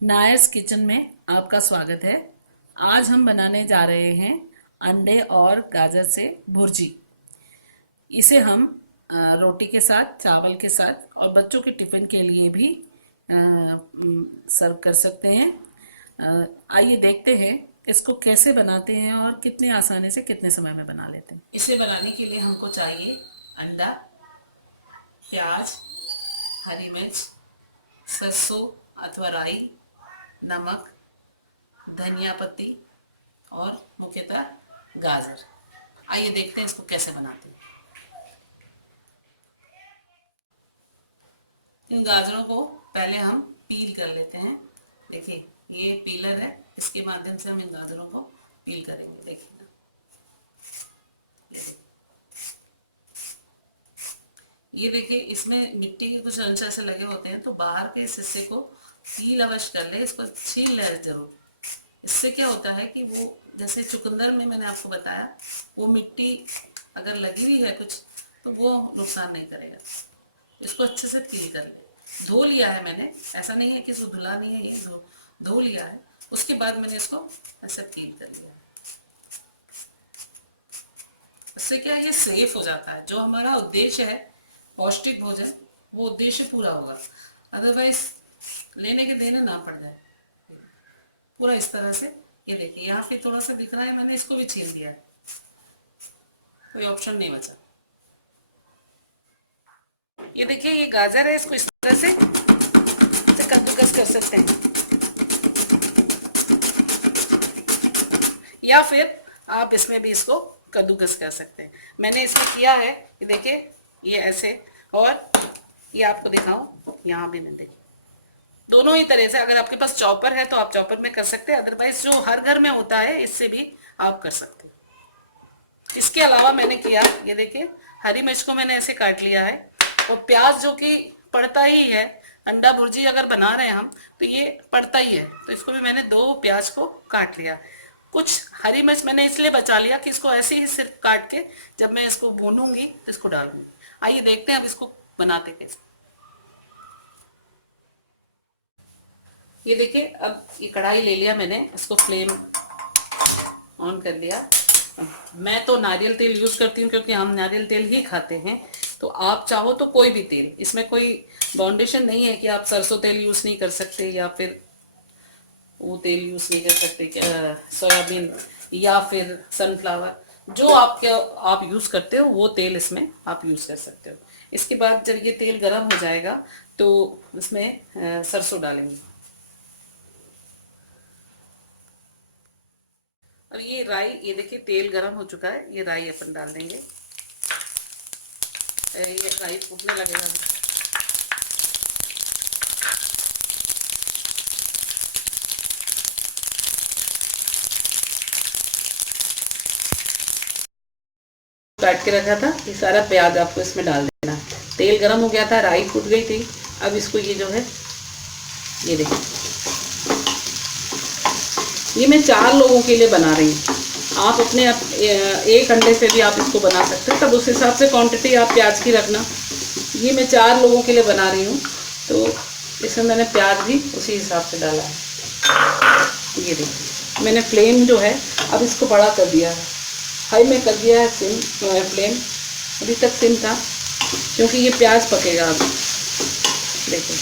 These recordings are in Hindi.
नायर्स किचन में आपका स्वागत है। आज हम बनाने जा रहे हैं अंडे और गाजर से भुर्जी। इसे हम रोटी के साथ, चावल के साथ और बच्चों के टिफ़िन के लिए भी सर्व कर सकते हैं। आइए देखते हैं इसको कैसे बनाते हैं और कितने आसानी से कितने समय में बना लेते हैं। इसे बनाने के लिए हमको चाहिए अंडा, प्याज, हरी मिर्च, सरसों अथवा राई, नमक, धनिया पत्ती और मुख्यतः गाजर। आइए देखते हैं इसको कैसे बनाते हैं। इन गाजरों को पहले हम पील कर लेते हैं। देखिए ये पीलर है, इसके माध्यम से हम इन गाजरों को पील करेंगे। देखिए ना, ये देखिए इसमें मिट्टी के कुछ अंश ऐसे लगे होते हैं, तो बाहर के इस हिस्से को पील अवश्य कर ले, इसको छील ले जरूर। इससे क्या होता है कि वो जैसे चुकंदर में मैंने आपको बताया, वो मिट्टी अगर लगी हुई है कुछ तो वो नुकसान नहीं करेगा। इसको अच्छे से पील कर ले। धो लिया है मैंने, ऐसा नहीं है कि इसको धुला नहीं है, ये धो लिया है। उसके बाद मैंने इसको ऐसे पील कर लिया। इससे क्या ये सेफ हो जाता है। जो हमारा उद्देश्य है पौष्टिक भोजन, वो उद्देश्य पूरा होगा। अदरवाइज लेने के देने ना पड़ जाए। पूरा इस तरह से, ये देखिए यहाँ पे थोड़ा सा दिख रहा है, मैंने इसको भी छील दिया है, कोई ऑप्शन नहीं बचा। ये देखिए ये गाजर है, इसको इस तरह से कद्दूकस कर सकते हैं, या फिर आप इसमें भी इसको कद्दूकस कर सकते हैं। मैंने इसमें किया है, ये देखिए ये ऐसे, और ये आपको दिखाऊं यहाँ भी मैं देखिए दोनों ही तरह से। अगर आपके पास चॉपर है तो आप चॉपर में कर सकते हैं, अदरवाइज जो हर घर में होता है इससे भी आप कर सकते हैं। इसके अलावा मैंने किया, ये देखिए हरी मिर्च को मैंने ऐसे काट लिया है, और प्याज जो कि पड़ता ही है, अंडा भुर्जी अगर बना रहे हैं हम तो ये पड़ता ही है, तो इसको भी मैंने 2 प्याज को काट लिया। कुछ हरी मिर्च मैंने इसलिए बचा लिया कि इसको ऐसे ही सिर्फ काट के जब मैं इसको भूनूंगी तो इसको डालूंगी। आइए देखते हैं अब इसको बनाते कैसे। ये देखिए अब ये कढ़ाई ले लिया मैंने, इसको फ्लेम ऑन कर लिया। मैं तो नारियल तेल यूज करती हूँ क्योंकि हम नारियल तेल ही खाते हैं। तो आप चाहो तो कोई भी तेल, इसमें कोई बाउंडेशन नहीं है कि आप सरसों तेल यूज नहीं कर सकते या फिर वो तेल यूज नहीं कर सकते, क्या सोयाबीन या फिर सनफ्लावर, जो आप यूज करते हो वो तेल इसमें आप यूज कर सकते हो। इसके बाद जब ये तेल गर्म हो जाएगा तो इसमें सरसों डालेंगे। अब ये राई, ये देखिए तेल गरम हो चुका है, ये राई अपन डाल देंगे। ये राई फूटने लगेगा। काट के रखा था ये सारा प्याज आपको इसमें डाल देना। तेल गरम हो गया था, राई फूट गई थी। अब इसको ये जो है, ये देखिए ये मैं 4 लोगों के लिए बना रही हूँ। आप अपने एक अंडे से भी आप इसको बना सकते हैं, तब उस हिसाब से क्वांटिटी आप प्याज की रखना। ये मैं 4 लोगों के लिए बना रही हूँ, तो इसमें मैंने प्याज भी उसी हिसाब से डाला है। ये देखिए मैंने फ्लेम जो है अब इसको बड़ा कर दिया है, हाई में कर दिया है सिम फ्लेम। अभी तक सिम था क्योंकि ये प्याज पकेगा। अब देखो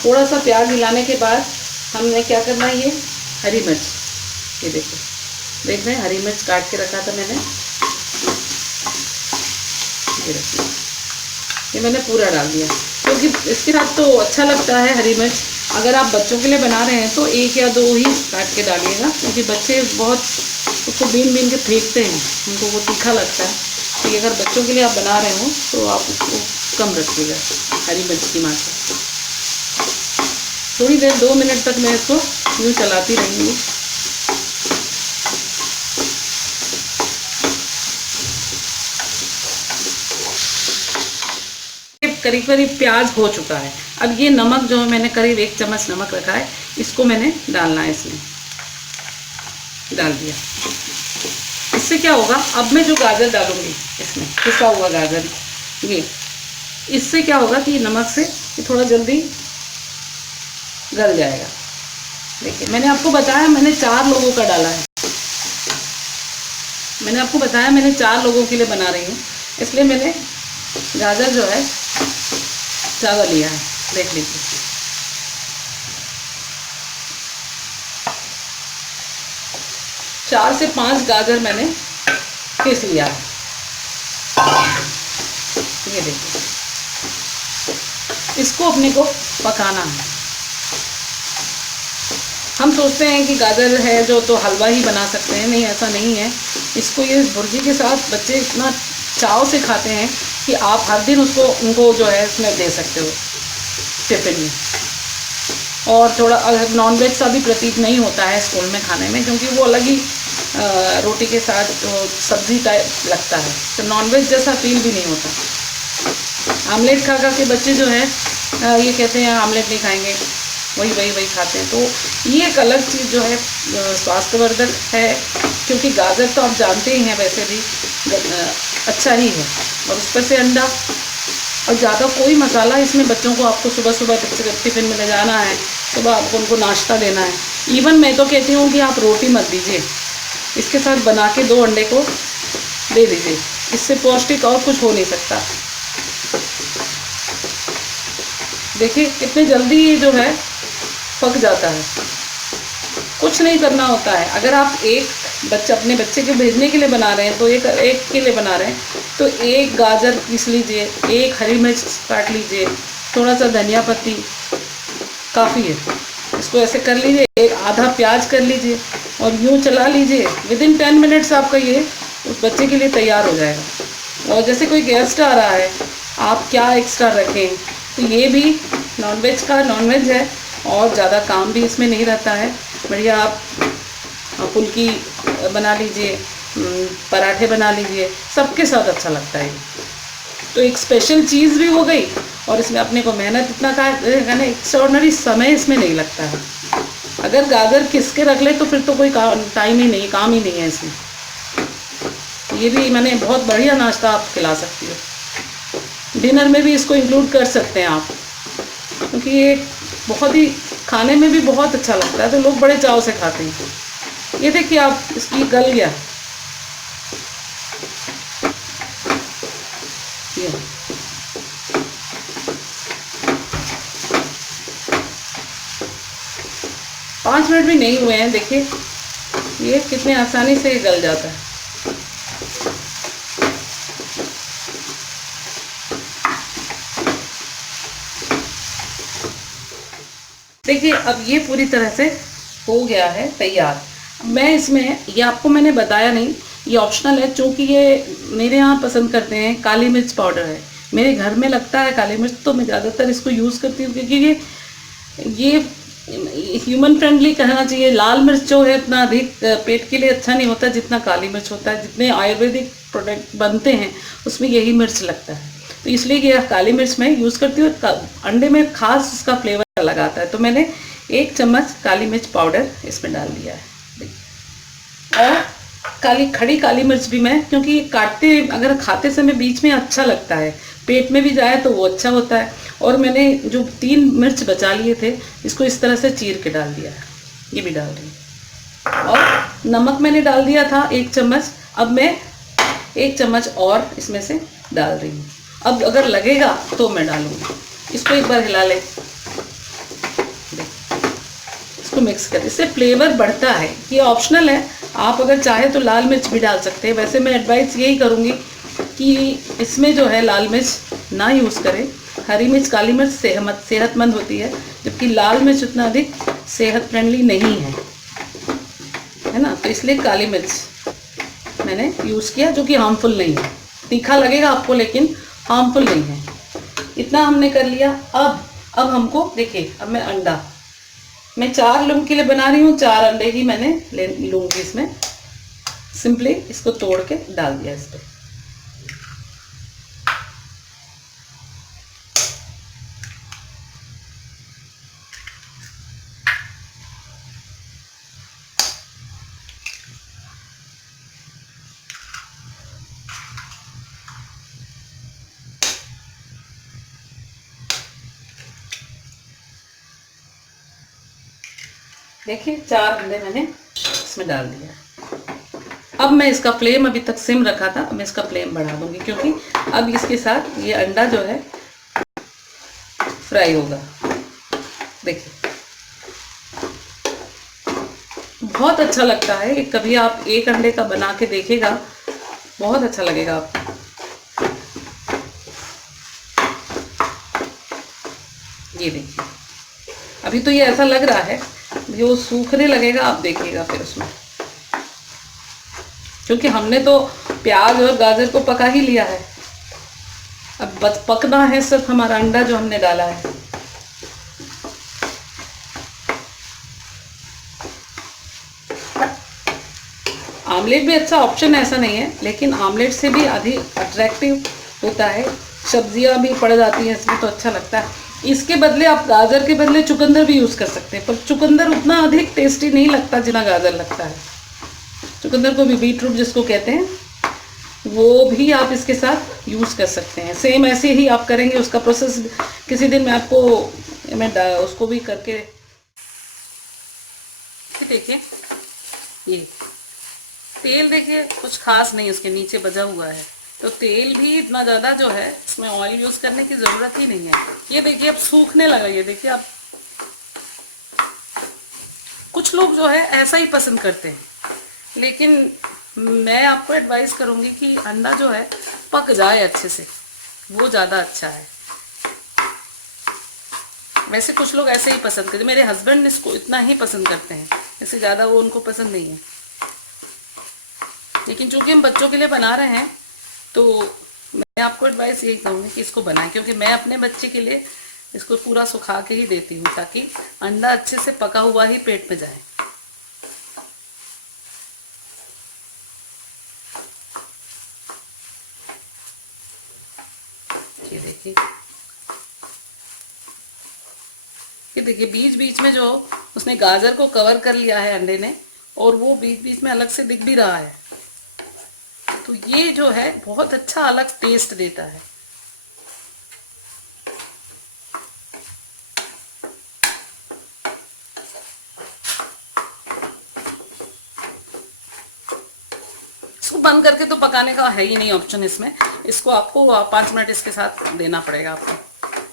थोड़ा सा प्याज हिलाने के बाद हमने क्या करना है, ये हरी मिर्च, ये देखो देख रहे हैं हरी मिर्च काट के रखा था मैंने, ये रखिए ये मैंने पूरा डाल दिया क्योंकि इसके साथ तो अच्छा लगता है हरी मिर्च। अगर आप बच्चों के लिए बना रहे हैं तो 1 या 2 ही काट के डालिएगा, क्योंकि बच्चे बहुत उसको बीन बीन के फेंकते हैं, उनको वो तीखा लगता है। तो अगर बच्चों के लिए आप बना रहे हो तो आप उसको कम रखिएगा हरी मिर्च की मात्रा। थोड़ी देर 2 मिनट तक मैं इसको यूँ चलाती रहूँगी। करीब करीब प्याज हो चुका है। अब ये नमक जो है मैंने करीब 1 चम्मच नमक रखा है, इसको मैंने डालना है, इसमें डाल दिया। इससे क्या होगा, अब मैं जो गाजर डालूंगी इसमें पिसा हुआ गाजर, ये इससे क्या होगा कि नमक से ये थोड़ा जल्दी गल जाएगा। देखिए मैंने आपको बताया मैंने 4 लोगों का डाला है, मैंने आपको बताया मैंने 4 लोगों के लिए बना रही हूँ, इसलिए मैंने गाजर जो है ज़्यादा लिया है। देख लीजिए, 4 से 5 गाजर मैंने पीस लिया है। ये देखिए, इसको अपने को पकाना है। हम सोचते हैं कि गाजर है जो तो हलवा ही बना सकते हैं, नहीं ऐसा नहीं है। इसको ये भुर्जी के साथ बच्चे इतना चाव से खाते हैं कि आप हर दिन उसको उनको जो है इसमें दे सकते हो टिफिन में। और थोड़ा नॉनवेज सा भी प्रतीत नहीं होता है स्कूल में खाने में, क्योंकि वो अलग ही रोटी के साथ जो सब्जी टाइप लगता है, तो नॉनवेज जैसा फील भी नहीं होता। आमलेट खा खा के बच्चे जो है ये कहते हैं आमलेट नहीं खाएंगे, वही खाते हैं। तो ये एक अलग चीज़ जो है स्वास्थ्यवर्धक है, क्योंकि गाजर तो आप जानते ही हैं वैसे भी अच्छा ही है। और उस पर से अंडा, और ज़्यादा कोई मसाला इसमें बच्चों को आपको सुबह सुबह टिफिन में ले जाना है, सुबह आपको उनको नाश्ता देना है। इवन मैं तो कहती हूँ कि आप रोटी मत दीजिए, इसके साथ बना के 2 अंडे को दे दीजिए, इससे पौष्टिक और कुछ हो नहीं सकता। देखिए कितने जल्दी ये जो है पक जाता है, कुछ नहीं करना होता है। अगर आप अपने बच्चे के भेजने के लिए बना रहे हैं तो एक के लिए बना रहे हैं तो 1 गाजर पीस लीजिए, 1 हरी मिर्च काट लीजिए, थोड़ा सा धनिया पत्ती काफ़ी है। इसको ऐसे कर लीजिए, 1 आधा प्याज कर लीजिए और यूँ चला लीजिए, विदिन 10 मिनट्स आपका ये उस बच्चे के लिए तैयार हो जाएगा। और जैसे कोई गेस्ट आ रहा है, आप क्या एक्स्ट्रा रखें, तो ये भी नॉनवेज है और ज़्यादा काम भी इसमें नहीं रहता है। बढ़िया आप फुल्की बना लीजिए, पराठे बना लीजिए, सबके साथ अच्छा लगता है। तो एक स्पेशल चीज़ भी हो गई और इसमें अपने को मेहनत इतना का एक्स्ट्राऑर्डिनरी समय इसमें नहीं लगता है। अगर गाजर किस के रख ले तो फिर तो कोई काम ही नहीं है इसमें। ये भी मैंने बहुत बढ़िया नाश्ता आप खिला सकती हो, डिनर में भी इसको इंक्लूड कर सकते हैं आप, क्योंकि ये बहुत ही खाने में भी बहुत अच्छा लगता है, तो लोग बड़े चाव से खाते हैं। ये देखिए आप, इसकी गल गया ये। पाँच मिनट भी नहीं हुए हैं, देखिए ये कितने आसानी से गल जाता है। देखिए अब ये पूरी तरह से हो गया है तैयार। मैं इसमें, ये आपको मैंने बताया नहीं, ये ऑप्शनल है, चूँकि ये मेरे यहाँ पसंद करते हैं काली मिर्च पाउडर है, मेरे घर में लगता है काली मिर्च, तो मैं ज़्यादातर इसको यूज़ करती हूँ, क्योंकि ये ह्यूमन फ्रेंडली कहना चाहिए। लाल मिर्च जो है इतना अधिक पेट के लिए अच्छा नहीं होता जितना काली मिर्च होता है। जितने आयुर्वेदिक प्रोडक्ट बनते हैं उसमें यही मिर्च लगता है, तो इसलिए ये काली मिर्च मैं यूज़ करती हूँ। अंडे में खास उसका फ्लेवर अलग आता है। तो मैंने 1 चम्मच काली मिर्च पाउडर इसमें डाल दिया है। और खड़ी काली मिर्च भी मैं, क्योंकि काटते अगर खाते समय बीच में अच्छा लगता है, पेट में भी जाए तो वो अच्छा होता है। और मैंने जो 3 मिर्च बचा लिए थे इसको इस तरह से चीर के डाल दिया है, ये भी डाल रही हूँ। और नमक मैंने डाल दिया था 1 चम्मच, अब मैं 1 चम्मच और इसमें से डाल रही हूँ। अब अगर लगेगा तो मैं डालूँगी। इसको एक बार हिला ले, इसको मिक्स कर, इससे फ्लेवर बढ़ता है। ये ऑप्शनल है, आप अगर चाहे तो लाल मिर्च भी डाल सकते हैं। वैसे मैं एडवाइस यही करूँगी कि इसमें जो है लाल मिर्च ना यूज़ करें। हरी मिर्च, काली मिर्च सेहतमंद होती है, जबकि लाल मिर्च उतना अधिक सेहत फ्रेंडली नहीं है ना। तो इसलिए काली मिर्च मैंने यूज़ किया, जो कि हार्मफुल नहीं है। तीखा लगेगा आपको लेकिन हार्मफुल नहीं है। इतना हमने कर लिया। अब हमको देखिए, अब मैं 4 लोगों के लिए बना रही हूँ, 4 अंडे ही मैंने लूँगी इसमें। सिंपली इसको तोड़ के डाल दिया इस पर। देखिए 4 अंडे मैंने इसमें डाल दिया। अब मैं इसका फ्लेम अभी तक सिम रखा था, अब मैं इसका फ्लेम बढ़ा दूंगी क्योंकि अब इसके साथ ये अंडा जो है फ्राई होगा। देखिए बहुत अच्छा लगता है, कभी आप एक अंडे का बना के देखिएगा, बहुत अच्छा लगेगा आपको। ये देखिए अभी तो ये ऐसा लग रहा है, जो सूखने लगेगा आप देखिएगा फिर उसमें, क्योंकि हमने तो प्याज और गाजर को पका ही लिया है। अब बस पकना है सिर्फ हमारा अंडा जो हमने डाला है। आमलेट भी अच्छा ऑप्शन ऐसा नहीं है, लेकिन आमलेट से भी अधिक अट्रैक्टिव होता है, सब्जियां भी पड़ जाती हैं इसमें तो अच्छा लगता है। इसके बदले आप गाजर के बदले चुकंदर भी यूज़ कर सकते हैं, पर चुकंदर उतना अधिक टेस्टी नहीं लगता जितना गाजर लगता है। चुकंदर को भी बीट रूट जिसको कहते हैं, वो भी आप इसके साथ यूज़ कर सकते हैं। सेम ऐसे ही आप करेंगे, उसका प्रोसेस किसी दिन मैं आपको उसको भी करके देखिए। ये तेल देखिए कुछ खास नहीं उसके नीचे बजा हुआ है, तो तेल भी इतना ज़्यादा जो है इसमें ऑयल यूज़ करने की ज़रूरत ही नहीं है। ये देखिए अब सूखने लगा, ये देखिए अब कुछ लोग जो है ऐसा ही पसंद करते हैं, लेकिन मैं आपको एडवाइस करूँगी कि अंडा जो है पक जाए अच्छे से, वो ज़्यादा अच्छा है। वैसे कुछ लोग ऐसे ही पसंद करते, मेरे हस्बैंड इसको इतना ही पसंद करते हैं, इससे ज़्यादा वो उनको पसंद नहीं है। लेकिन चूंकि हम बच्चों के लिए बना रहे हैं तो मैं आपको एडवाइस यही कहूँगी कि इसको बनाएं, क्योंकि मैं अपने बच्चे के लिए इसको पूरा सुखा के ही देती हूँ ताकि अंडा अच्छे से पका हुआ ही पेट में जाए। ये देखिए, ये देखिए बीच बीच में जो उसने गाजर को कवर कर लिया है अंडे ने, और वो बीच बीच में अलग से दिख भी रहा है, तो ये जो है बहुत अच्छा अलग टेस्ट देता है। इसको बंद करके तो पकाने का है ही नहीं ऑप्शन इसमें, इसको आपको 5 मिनट इसके साथ देना पड़ेगा आपको।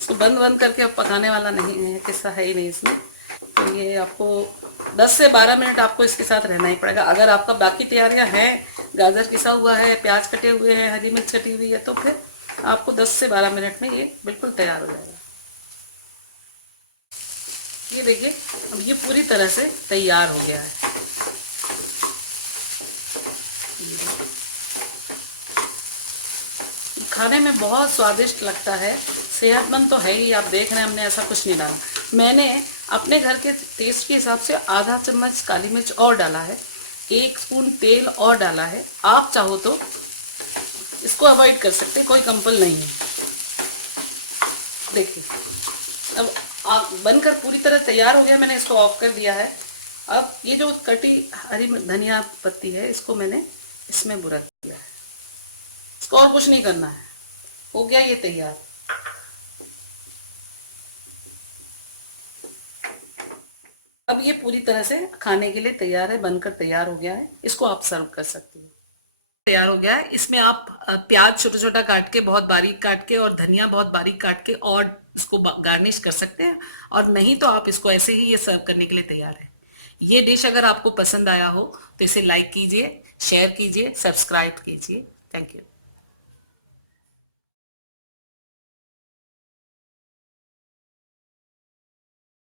इसको बंद करके पकाने वाला नहीं है, किस्सा है ही नहीं इसमें। तो ये आपको 10 से 12 मिनट आपको इसके साथ रहना ही पड़ेगा। अगर आपका बाकी तैयारियां हैं, गाजर किसा हुआ है, प्याज कटे हुए हैं, हरी मिर्च कटी हुई है, तो फिर आपको 10 से 12 मिनट में ये बिल्कुल तैयार हो जाएगा। ये देखिए अब ये पूरी तरह से तैयार हो गया है। खाने में बहुत स्वादिष्ट लगता है, सेहतमंद तो है ही। आप देख रहे हैं हमने ऐसा कुछ नहीं डाला, मैंने अपने घर के टेस्ट के हिसाब से आधा चम्मच काली मिर्च और डाला है, 1 स्पून तेल और डाला है। आप चाहो तो इसको अवॉइड कर सकते, कोई कंपल नहीं है। देखिए अब बनकर पूरी तरह तैयार हो गया, मैंने इसको ऑफ कर दिया है। अब ये जो कटी हरी धनिया पत्ती है, इसको मैंने इसमें बुरक दिया है। इसको और कुछ नहीं करना है, हो गया ये तैयार। अब ये पूरी तरह से खाने के लिए तैयार है, बनकर तैयार हो गया है। इसको आप सर्व कर सकती हो। तैयार हो गया है। इसमें आप प्याज छोटा छोटा काट के, बहुत बारीक काट के, और धनिया बहुत बारीक काट के और इसको गार्निश कर सकते हैं, और नहीं तो आप इसको ऐसे ही ये सर्व करने के लिए तैयार है। ये डिश अगर आपको पसंद आया हो तो इसे लाइक कीजिए, शेयर कीजिए, सब्सक्राइब कीजिए। Thank you.